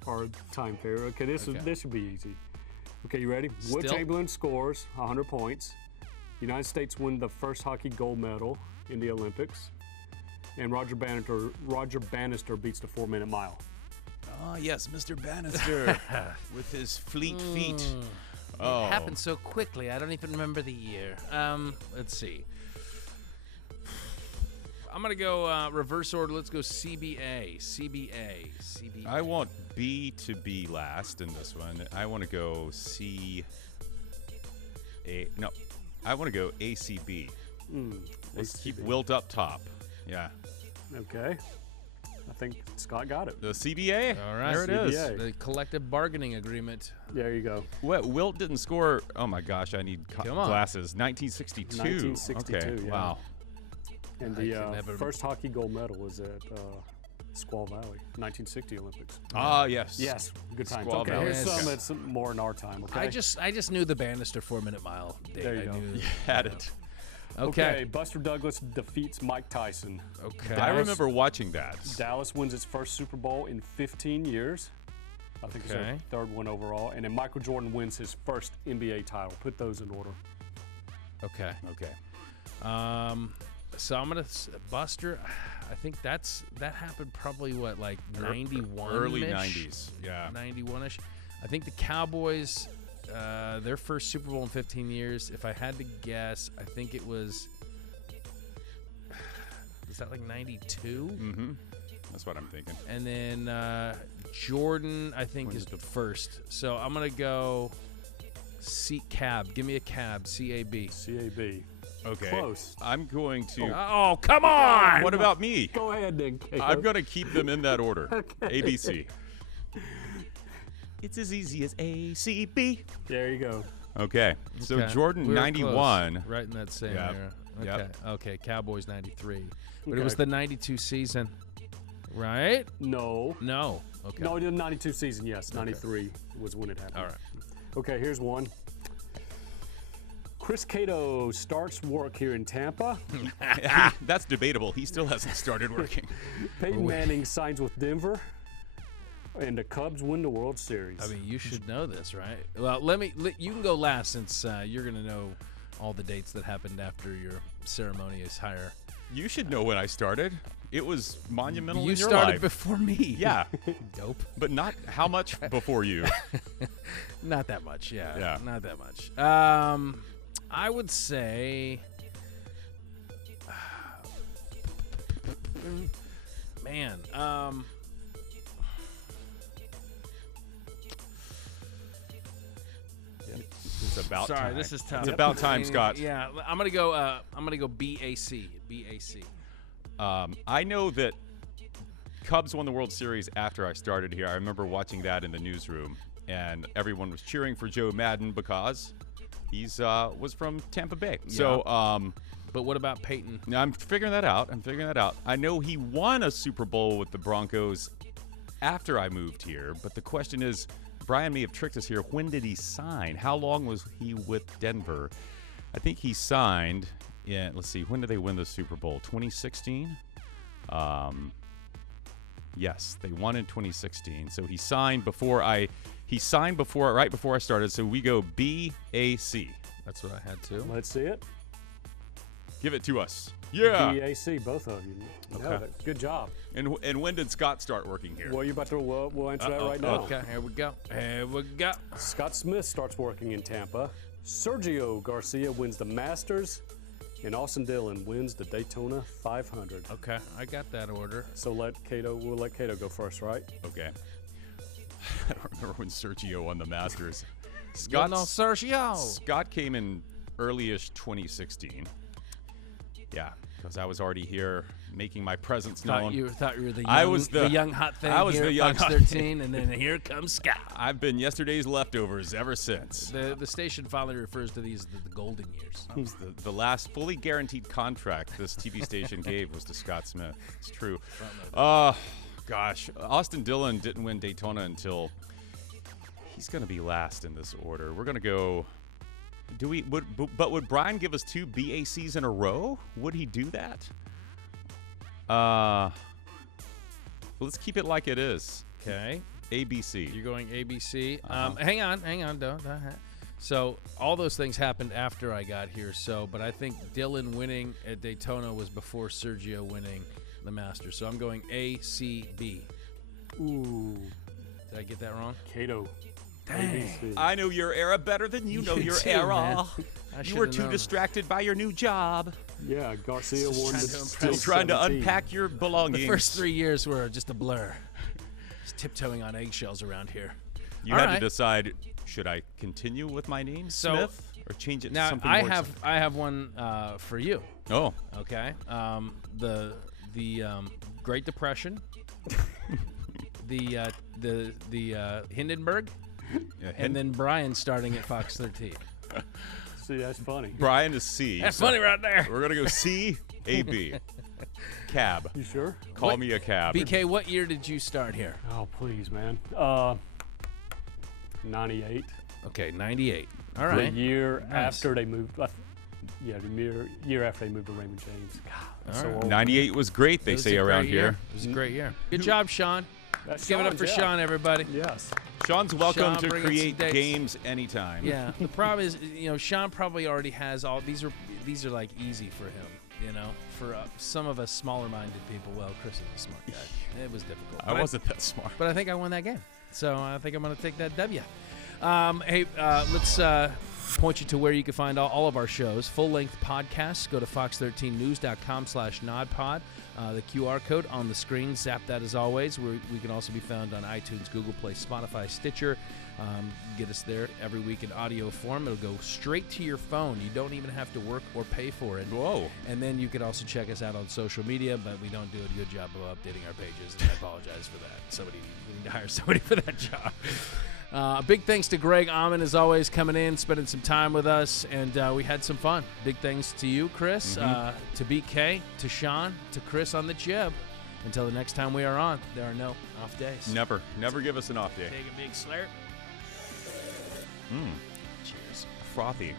our time period. Okay, this should be easy. Okay, you ready? Will Chamberlain scores 100 points. United States win the first hockey gold medal in the Olympics. And Roger Bannister beats the 4-minute mile. Oh, yes, Mr. Bannister with his fleet feet. Oh. It happened so quickly, I don't even remember the year. Let's see. I'm going to go reverse order. Let's go CBA. I want B to be last in this one. I want to go I want to go ACB. Let's keep Wilt up top. Yeah. Okay. I think Scott got it. The CBA? All right. There it is. The collective bargaining agreement. There you go. Wilt didn't score. Oh, my gosh. I need glasses. 1962. 1962, Okay. yeah. Wow. And the first hockey gold medal was at Squaw Valley, 1960 Olympics. Ah, yes. Yes, good times. Squaw Okay, Valley. here's some that's more in our time. Okay. I just knew the Bannister 4-minute mile. There you go. You had it. Okay. Buster Douglas defeats Mike Tyson. Okay. I remember watching that. Dallas wins its first Super Bowl in 15 years. I think it's their third one overall. And then Michael Jordan wins his first NBA title. Put those in order. Okay. Okay. So I'm gonna Buster. I think that happened probably like 91, Early 90s. Yeah. 91ish. I think the Cowboys, their first Super Bowl in 15 years. If I had to guess, I think it was. Is that like 92? Mm-hmm. That's what I'm thinking. And then Jordan, I think, is the first. So I'm gonna go Cab. Give me a Cab. CAB. CAB. Okay. Close. I'm going to. Oh, come on! What about me? Go ahead, then. I'm going to keep them in that order. ABC. It's as easy as ACB. There you go. Okay. So Okay. Jordan, We were 91. close, right in that same Yep. era. Okay. Yep. Okay. Cowboys 93. But it Okay. was the 92 season, right? No. No. Okay. No, the 92 season, yes. 93 was when it happened. All right. Okay, here's one. Chris Cato starts work here in Tampa. That's debatable. He still hasn't started working. Peyton Manning signs with Denver. And the Cubs win the World Series. I mean, you should know this, right? Well, you can go last since you're going to know all the dates that happened after your ceremonious hire. You should know when I started. It was monumental You in your started life. before me. Yeah. Dope. But not how much before you. Not that much, yeah. Yeah. Not that much. I would say, man, It's about sorry, time. this is tough. It's about time, Scott. Yeah, I'm gonna go. BAC. I know that Cubs won the World Series after I started here. I remember watching that in the newsroom, and everyone was cheering for Joe Madden because he's was from Tampa Bay. Yeah. So, But what about Peyton? now I'm figuring that out. I know he won a Super Bowl with the Broncos after I moved here, but the question is, Brian may have tricked us here. When did he sign? How long was he with Denver? I think he signed. Yeah, let's see. When did they win the Super Bowl? 2016. Yes, they won in 2016. So he signed right before I started. So we go BAC. That's what I had too. Let's see it. Give it to us. Yeah. BAC, both of you. Okay. Good job. And when did Scott start working here? Well, you're about to. We'll answer that right now. Okay, here we go. Scott Smith starts working in Tampa. Sergio Garcia wins the Masters. And Austin Dillon wins the Daytona 500. Okay, I got that order. So we'll let Cato go first, right? Okay. I don't remember when Sergio won the Masters. Sergio. Scott came in early-ish 2016. Yeah, because I was already here making my presence known. Thought you were the young, I was the young hot thing. I was here the at young Fox hot 13, and then here comes Scott. I've been yesterday's leftovers ever since. The station finally refers to these as the golden years. That was the last fully guaranteed contract this TV station gave was to Scott Smith. It's true. Gosh, Austin Dillon didn't win Daytona until he's going to be last in this order. We're going to go. Would Brian give us 2 BACs in a row? Would he do that? Let's keep it like it is. Okay. ABC. You're going ABC. Hang on. Don't. So all those things happened after I got here. But I think Dillon winning at Daytona was before Sergio winning the Masters. So I'm going ACB. Ooh. Did I get that wrong? Cato. Dang. I know your era better than you know your too, era. man. You were too distracted by your new job. Yeah, Garcia won. Still trying to unpack your belongings. The first 3 years were just a blur. Just tiptoeing on eggshells around here. You had to decide, should I continue with my name, Smith, or change it to something more exciting? I have one for you. Oh. Okay. The Great Depression. the Hindenburg. Yeah, and then Brian starting at Fox 13. See, that's funny. Brian is C. That's funny right there. We're going to go C, A, B. Cab. You sure? Call me a cab. BK, what year did you start here? Oh, please, man. 98. Okay, 98. All right. The year after they moved. Yeah, the year after they moved to Raymond James. God, so old. 98 was great, they say around here. It was a great year. Good job, Sean. Let's give it up for Sean, everybody. Yes. Sean's welcome to bring create games anytime. Yeah. The problem is, Sean probably already has all these are like easy for him. For some of us smaller-minded people. Well, Chris is a smart guy. It was difficult. I wasn't that smart. But I think I won that game, so I think I'm going to take that W. Hey, let's point you to where you can find all of our shows. Full-length podcasts. Go to fox13news.com/NODPOD. The QR code on the screen. Zap that as always. We can also be found on iTunes, Google Play, Spotify, Stitcher. Get us there every week in audio form. It'll go straight to your phone. You don't even have to work or pay for it. Whoa. And then you can also check us out on social media, but we don't do a good job of updating our pages, and I apologize for that. We need to hire somebody for that job. Big thanks to Greg Auman, as always, coming in, spending some time with us, and we had some fun. Big thanks to you, Chris, to BK, to Sean, to Chris on the jib. Until the next time we are on, there are no off days. Never give us an off day. Take a big slurp. Cheers. Frothy.